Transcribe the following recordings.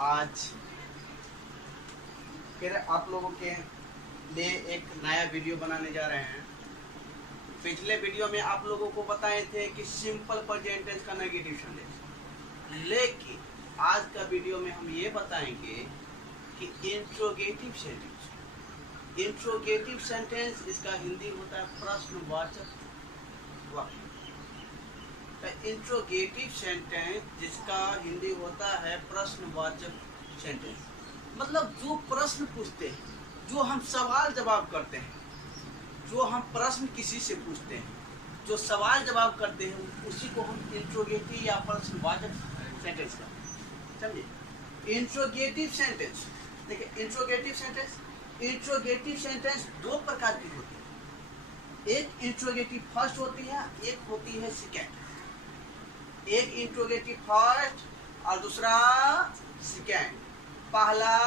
आज फिर आप लोगों के लिए एक नया वीडियो बनाने जा रहे हैं। पिछले वीडियो में आप लोगों को बताए थे कि सिंपल प्रेजेंट टेंस का नेगेटिव सेंटेंस, लेकिन आज का वीडियो में हम ये बताएंगे कि इंट्रोगेटिव सेंटेंस। इंट्रोगेटिव सेंटेंस इसका हिंदी होता है प्रश्नवाचक वाक्य। तो इंट्रोगेटिव सेंटेंस जिसका हिंदी होता है प्रश्नवाचक सेंटेंस, मतलब जो प्रश्न पूछते हैं, जो हम सवाल जवाब करते हैं, जो हम प्रश्न किसी से पूछते हैं, जो सवाल जवाब करते हैं, उसी को हम इंट्रोगेटिव या प्रश्नवाचक सेंटेंस कहते हैं। समझिए, इंट्रोगेटिव सेंटेंस। देखिए, इंट्रोगेटिव सेंटेंस दो प्रकार की होती है। एक इंट्रोगेटिव फर्स्ट होती है, एक होती है सेकेंड। एक इंट्रोगेटिव फर्स्ट और दूसरा सेकेंड। पहला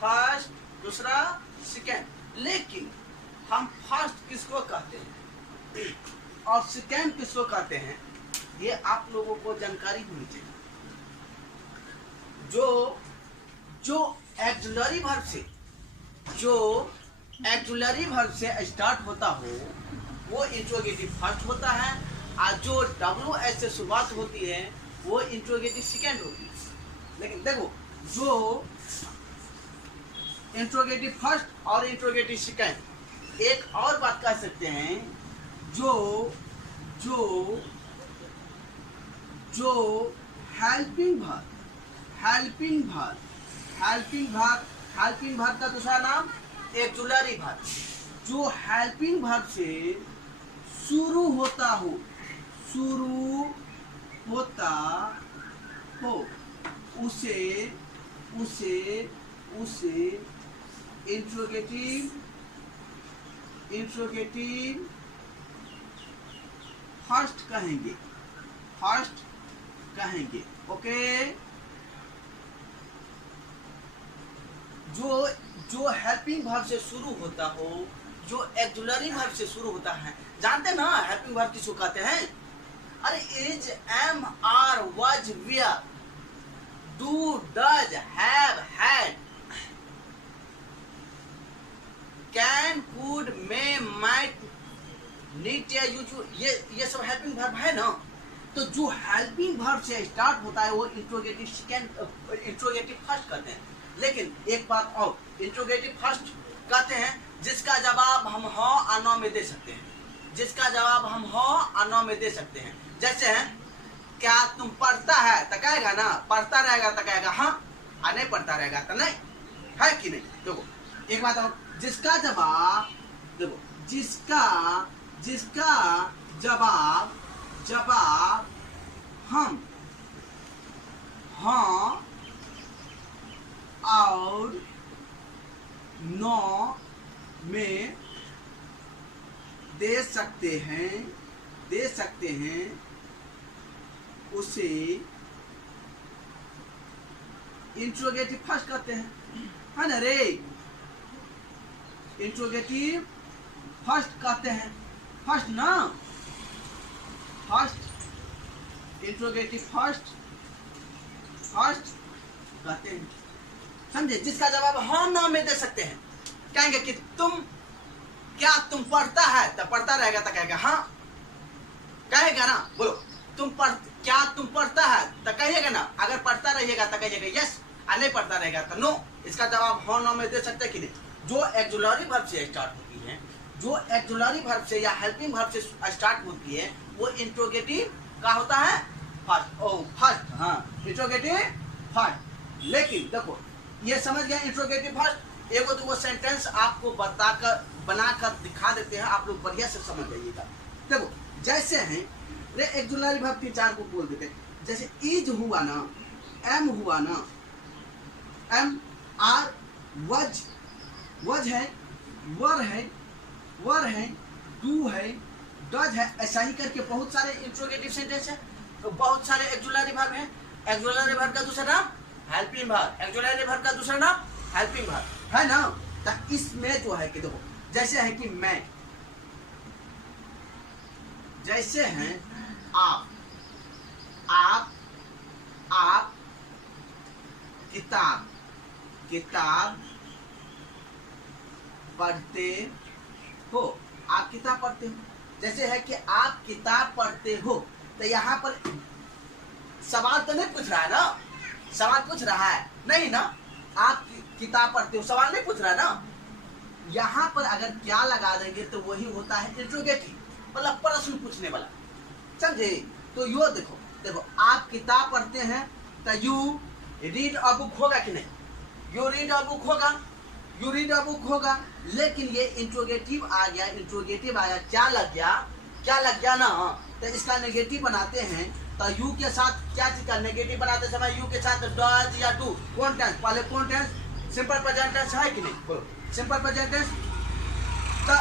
फर्स्ट, दूसरा सेकेंड। लेकिन हम फर्स्ट किसको कहते हैं और सेकेंड किसको कहते हैं, ये आप लोगों को जानकारी होनी चाहिए। जो एक्जुलरी वर्ब से स्टार्ट होता हो वो इंट्रोगेटिव फर्स्ट होता है, और जो WH से शुरुआत होती है वो इंट्रोगेटिव सेकेंड होती है। लेकिन देखो, जो इंट्रोगेटिव फर्स्ट और इंट्रोगेटिव सेकेंड, एक और बात कह सकते हैं, जो हेल्पिंग वर्ब का दूसरा नाम एक्जुलरी वर्ब। जो हेल्पिंग वर्ब से शुरू होता हो उसे इंट्रोगेटिव फर्स्ट कहेंगे। ओके, जो हेल्पिंग वर्ब से शुरू होता हो, जो एक्जुलरी वर्ब से शुरू होता है, जानते ना हेल्पिंग वर्ब किसको कहते हैं? अरे is, am, are, was, were, do, does, have, had, can, could, may, might, need, use, ये सब हेल्पिंग वर्ब है ना। तो जो हेल्पिंग वर्ब से स्टार्ट होता है वो इंट्रोगेटिव फर्स्ट कहते हैं। लेकिन एक बात और, इंट्रोगेटिव फर्स्ट कहते हैं जिसका जवाब हम हाँ और नो में दे सकते हैं। जिसका जवाब हम हाँ और नो में दे सकते हैं। जैसे है, क्या तुम पढ़ता है तो कहेगा ना, पढ़ता रहेगा तो कहेगा हाँ, और नहीं पढ़ता रहेगा तो नहीं, है कि नहीं। देखो एक बात और, जिसका जवाब हम हाँ और नो में दे सकते हैं, उसे इंट्रोगेटिव फर्स्ट कहते हैं, है ना रे। इंट्रोगेटिव फर्स्ट कहते हैं, फर्स्ट ना, फर्स्ट इंट्रोगेटिव फर्स्ट कहते हैं। समझे, जिसका जवाब हाँ ना में दे सकते हैं। कहेंगे कि क्या तुम पढ़ता है तो पढ़ता रहेगा तो कहेगा हाँ, कहेगा ना। बोलो, क्या तुम पढ़ता है तो कहिएगा ना, अगर पढ़ता रहिएगा तो कहिएगा यस, और नहीं पढ़ता रहेगा तो नो। इसका जवाब हाँ नो में दे सकते हैं कि नहीं। जो एक्जुलरी वर्ब से स्टार्ट होती है, जो एक्जुलरी वर्ब से या हेल्पिंग वर्ब से स्टार्ट होती है, वो इंट्रोगेटिव का होता है फर्स्ट। हाँ, इंट्रोगेटिव फर्स्ट। लेकिन देखो, ये समझ गया इंट्रोगेटिव फर्स्ट। एगो दो सेंटेंस आपको बनाकर दिखा देते हैं, आप लोग बढ़िया से समझ जाइएगा। देखो, जैसे हैं रे, एक्जुलरी वर्ब के चार को बोल देते हैं। जैसे इज हुआ ना, एम हुआ ना, एम, आर, वज है, वर है, डू है, डज है, ऐसा ही करके बहुत सारे इंट्रोगेटिव सेंटेंस है। तो बहुत सारे एक्जुलरी वर्ब हैं। एक्जुलरी वर्ब का दूसरा नाम हेल्पिंग वर्ब, एक्जुलरी वर्ब का दूसरा नाम हेल्पिंग वर्ब, है ना। तो इसमें जो है कि देखो, जैसे है कि मैं, जैसे हैं आप, किताब, किताब पढ़ते हो, आप किताब पढ़ते हो। जैसे है कि आप किताब पढ़ते हो, तो यहाँ पर सवाल तो नहीं पूछ रहा है ना, सवाल पूछ रहा है नहीं ना, आप किताब पढ़ते हो, सवाल नहीं पूछ रहा है ना। यहाँ पर अगर क्या लगा देंगे तो वही होता है इंट्रोगेटिव, मतलब प्रश्न पूछने वाला, समझे। तो यो देखो देखो, आप किताब पढ़ते हैं तो यू रीड अ बुक होगा कि नहीं, यू रीड अ बुक होगा, यू रीड अ बुक होगा। लेकिन ये इंट्रोगेटिव आ गया, इंट्रोगेटिव आया, क्या लग गया, क्या लग गया ना, तो इसका नेगेटिव बनाते हैं तो यू के साथ क्या चीज का नेगेटिव बनाते समय यू के साथ डज या डू, कौन टेंस, पहले कौन टेंस, सिंपल प्रेजेंट टेंस है कि नहीं, बोलो सिंपल प्रेजेंट टेंस। तो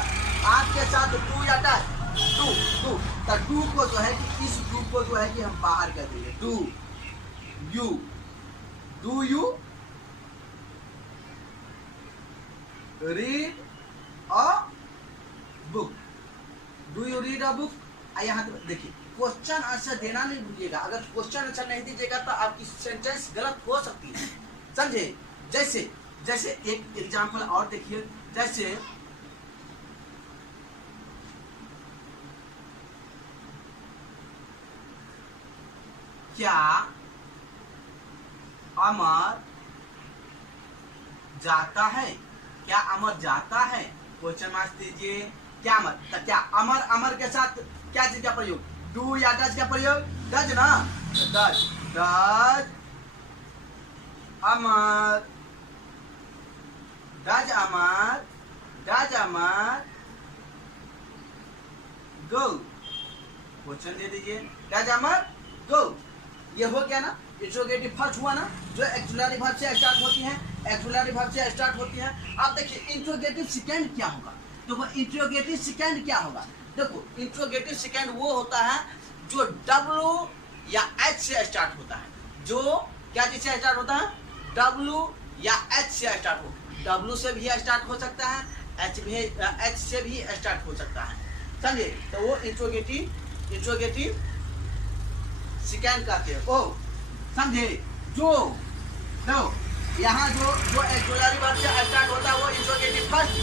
आपके साथ डू या डज, डू डू, तो डू को जो है कि इस डू को जो है कि हम बाहर कर देंगे, do you, do you read a book, do you read a book. यहाँ देखिए क्वेश्चन आंसर देना नहीं भूलिएगा, अगर क्वेश्चन आंसर नहीं दीजिएगा तो आपकी सेंटेंस गलत हो सकती है, समझे। जैसे जैसे एक एग्जांपल और देखिए, जैसे क्या अमर जाता है, क्या अमर जाता है, क्वेश्चन मार्क दीजिए, क्या अमर, तो क्या अमर, अमर के साथ क्या चीज का प्रयोग, डू या डज का प्रयोग, डज ना, does, does Amar, does Amar, does Amar go, question दे दीजिए, डज अमर गो। ये हो गया ना, इंट्रोगेटिव फर्स्ट हुआ ना, जो एक्सुलरी वर्ब से स्टार्ट होती है, एक्सुलरी वर्ब से स्टार्ट होती है। अब देखिए इंट्रोगेटिव सेकंड क्या होगा, तो वो इंट्रोगेटिव सेकंड क्या होगा, देखो इंट्रोगेटिव सेकंड वो होता है जो W या H से स्टार्ट होता है, जो क्या चीज से स्टार्ट होता है, W या H से स्टार्ट हो, W से भी स्टार्ट हो सकता है, H से भी स्टार्ट हो सकता है, समझे। तो वो इंट्रोगेटिव सेकंड कहते हैं, ओ समझे। जो यहाँ जो एक्सुलरी वर्ब से स्टार्ट होता है वो इंट्रोगेटिव फर्स्ट,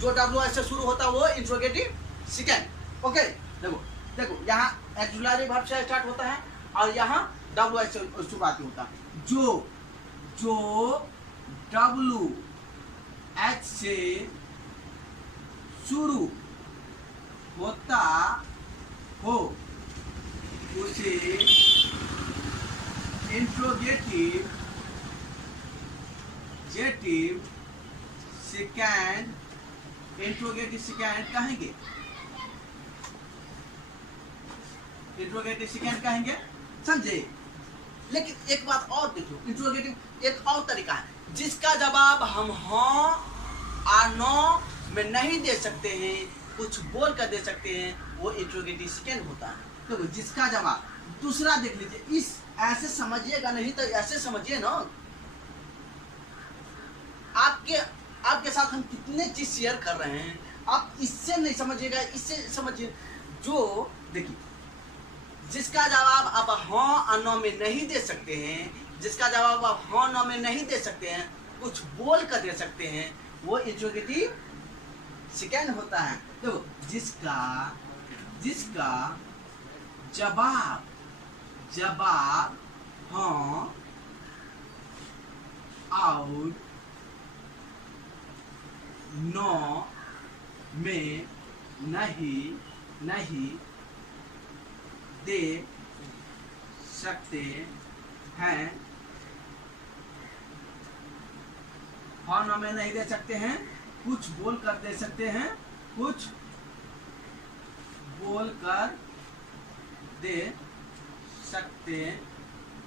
जो W से शुरू होता है वो इंट्रोगेटिव सेकंड। ओके, देखो यहाँ एक्सुलरी वर्ब से स्टार्ट होता है और यहाँ W से शुरुआती होता है। जो W H से शुरू होता हो उसे इंट्रोगेटिव सेकंड, इंट्रोगेटिव सेकंड कहेंगे, इंट्रोगेटिव सेकंड कहेंगे, समझे। लेकिन एक बात और देखो, इंट्रोगेटिव एक और तरीका है जिसका जवाब हम हाँ और नो में नहीं दे सकते हैं, कुछ बोल कर दे सकते हैं, वो इंट्रोगेटिव सेकंड होता है। तो जिसका जवाब दूसरा देख लीजिए, इस ऐसे समझिएगा नहीं तो ऐसे समझिए ना, आपके साथ हम कितने चीज शेयर कर रहे हैं, आप इससे नहीं समझिएगा, इससे समझिए। जो देखिए जिसका जवाब आप हाँ और नो में नहीं दे सकते हैं, जिसका जवाब आप हाँ नो में नहीं दे सकते हैं, कुछ बोल कर दे सकते हैं, वो इंट्रोगेटिव सेकंड होता है। तो जिसका जवाब हाँ और नो में नहीं दे सकते हैं, हाँ नो में नहीं दे सकते हैं, कुछ बोल कर दे सकते हैं, कुछ बोल कर दे सकते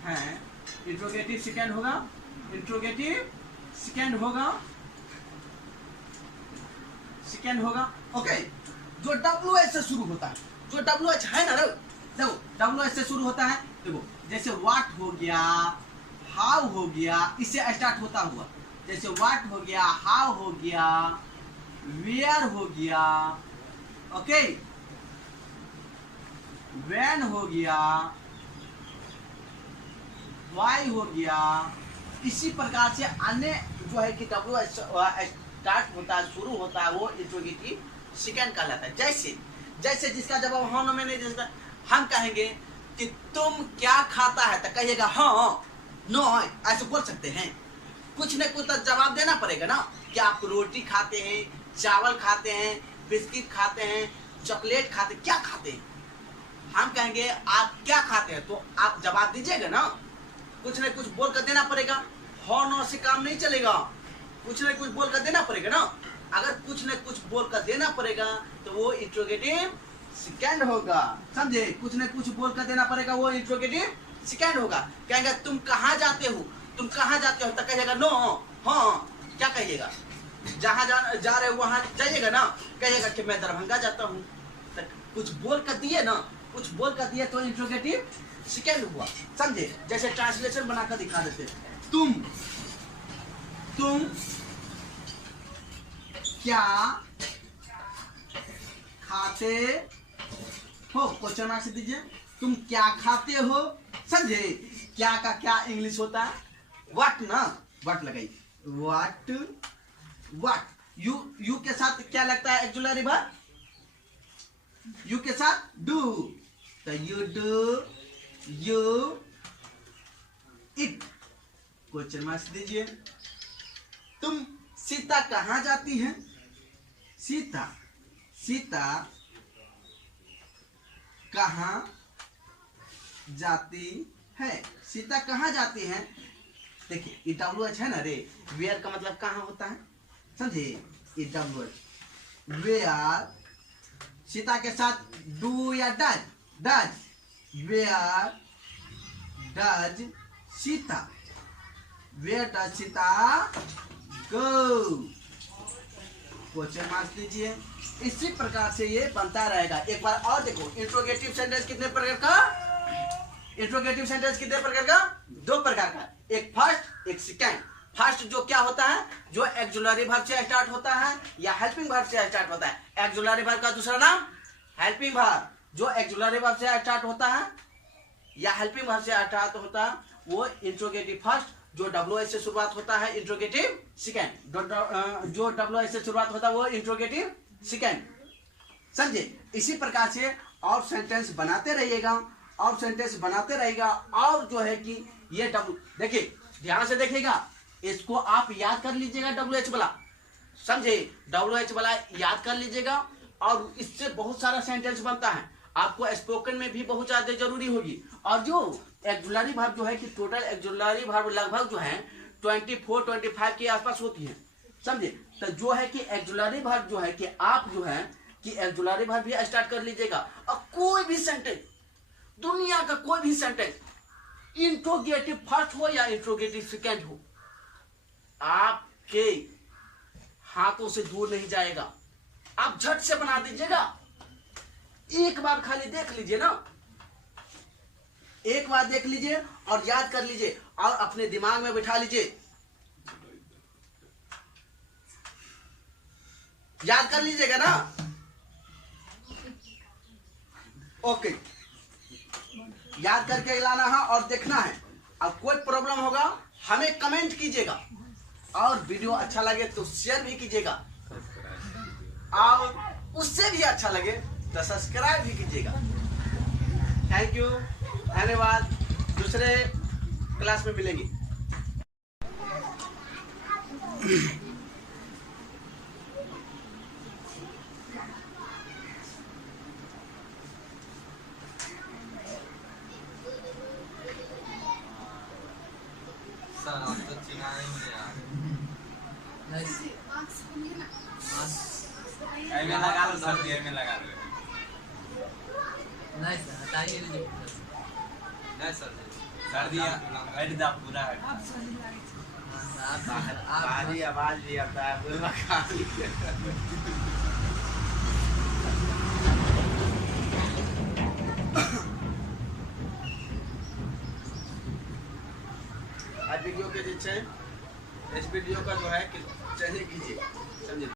हैं, इंट्रोगेटिव सेकंड होगा, इंट्रोगेटिव सेकंड होगा। ओके, जो WH से शुरू होता है, जो WH है ना, देखो WH से शुरू होता है, देखो जैसे व्हाट हो गया, हाउ हो गया, इससे स्टार्ट होता हुआ, जैसे व्हाट हो गया, हाउ हो गया, वेयर हो गया, ओके, व्हेन हो गया, वाई हो गया। इसी प्रकार से अन्य जो है कि डब्ल्यू स्टार्ट होता है, शुरू होता है, वो इंट्रोगेटिव सेकंड कहलाता है। जैसे जैसे जिसका जवाब हाँ में नहीं दे सकता, हम कहेंगे कि तुम क्या खाता है, तो कहिएगा हाँ नो, ऐसे बोल सकते हैं। कुछ न कुछ तो जवाब देना पड़ेगा ना, कि आप रोटी खाते हैं, चावल खाते हैं, बिस्किट खाते हैं, चॉकलेट खाते, क्या खाते हैं। हम कहेंगे आप क्या खाते हैं, तो आप जवाब दीजिएगा ना, कुछ न कुछ बोल कर देना पड़ेगा। हाँ नो से काम नहीं चलेगा, कुछ न कुछ बोल कर देना पड़ेगा ना। अगर कुछ न कुछ बोल कर देना पड़ेगा तो वो इंट्रोगेटिव सेकंड होगा, समझे। कुछ न कुछ बोल कर देना पड़ेगा, वो इंट्रोगेटिव सेकंड होगा। कहेंगे तुम कहाँ जाते हो, तुम कहाँ जाते हो, तो कहिएगा नो हाँ, क्या कहिएगा, जहाँ जा रहे हो वहाँ जाइएगा ना, कहिएगा कि मैं दरभंगा जाता हूँ। तो कुछ बोल कर दिए ना, कुछ बोल कर दिए तो इंट्रोगेटिव सेकंड हुआ, समझे। जैसे ट्रांसलेशन बनाकर दिखा देते, तुम क्या खाते हो, क्वेश्चन मार्क से दीजिए, तुम क्या खाते हो, समझे। क्या का क्या इंग्लिश होता है, व्हाट ना, व्हाट लगाई, व्हाट यू के साथ क्या लगता है एक्जुलरी वर्ब, यू के साथ डू, तो you do, you it, question mark दीजिए। तुम सीता कहाँ जाती है, सीता कहाँ जाती है, सीता कहाँ जाती है। देखिए ई डब्ल्यू एच है ना रे, वेयर का मतलब कहाँ होता है, समझे। ई डब्ल्यू एच वेयर, सीता के साथ डू या does, where does Sita, where does Sita go, question mark दीजिए। इसी प्रकार से ये बनता रहेगा। एक बार और देखो, इंट्रोगेटिव सेंटेंस कितने प्रकार का, इंट्रोगेटिव सेंटेंस कितने प्रकार का, दो प्रकार का, एक फर्स्ट एक सेकंड। फर्स्ट जो क्या होता है, जो एक्जुलरी वर्ब से स्टार्ट होता है या हेल्पिंग वर्ब से स्टार्ट होता है। एक्जुलरी वर्ब का दूसरा नाम हेल्पिंग वर्ब, जो एक्जुलरी वर्ब से स्टार्ट होता है या हेल्पिंग वर्ब से स्टार्ट होता है, वो इंट्रोगेटिव फर्स्ट। जो डब्ल्यूएच से शुरुआत होता है इंट्रोगेटिव सेकंड, जो डब्ल्यूएच से शुरुआत होता है वो इंट्रोगेटिव सेकंड, समझे। इसी प्रकार से और सेंटेंस बनाते रहिएगा, और सेंटेंस बनाते रहेगा। और जो है कि ये डब्ल्यू, देखिए ध्यान से देखिएगा, इसको आप याद कर लीजिएगा डब्ल्यूएच वाला, समझे। डब्ल्यूएच वाला याद कर लीजिएगा, और इससे बहुत सारा सेंटेंस बनता है। आपको स्पोकन में भी बहुत ज्यादा जरूरी होगी। और जो एक्जुलरी वर्ब जो है कि टोटल एक्जुलरी वर्ब लगभग जो है 24-25 के आसपास होती है, समझे। तो जो है कि एक्जुलरी वर्ब जो है कि आप जो है कि एक्जुलरी वर्ब भी स्टार्ट कर लीजिएगा। और कोई भी सेंटेंस, दुनिया का कोई भी सेंटेंस, इंट्रोगेटिव फर्स्ट हो या इंट्रोगेटिव सेकंड हो, आपके हाथों से दूर नहीं जाएगा। आप झट से बना दीजिएगा। एक बार खाली देख लीजिए ना, एक बार देख लीजिए और याद कर लीजिए और अपने दिमाग में बिठा लीजिए। याद कर लीजिएगा ना, ओके। याद करके लाना है और देखना है। अब कोई प्रॉब्लम होगा हमें कमेंट कीजिएगा, और वीडियो अच्छा लगे तो शेयर भी कीजिएगा, और उससे भी अच्छा लगे तो सब्सक्राइब भी कीजिएगा। थैंक यू, धन्यवाद। दूसरे क्लास में मिलेंगे। में लगा लो सर, में लगा लो। नहीं सर, हटाइए लीजिए। नहीं सर, सर्दी हट जा पूरा हट। भारी आवाज भी आता है, बोलना खाली। वीडियो के इस वीडियो का जो है कि चलिए कीजिए।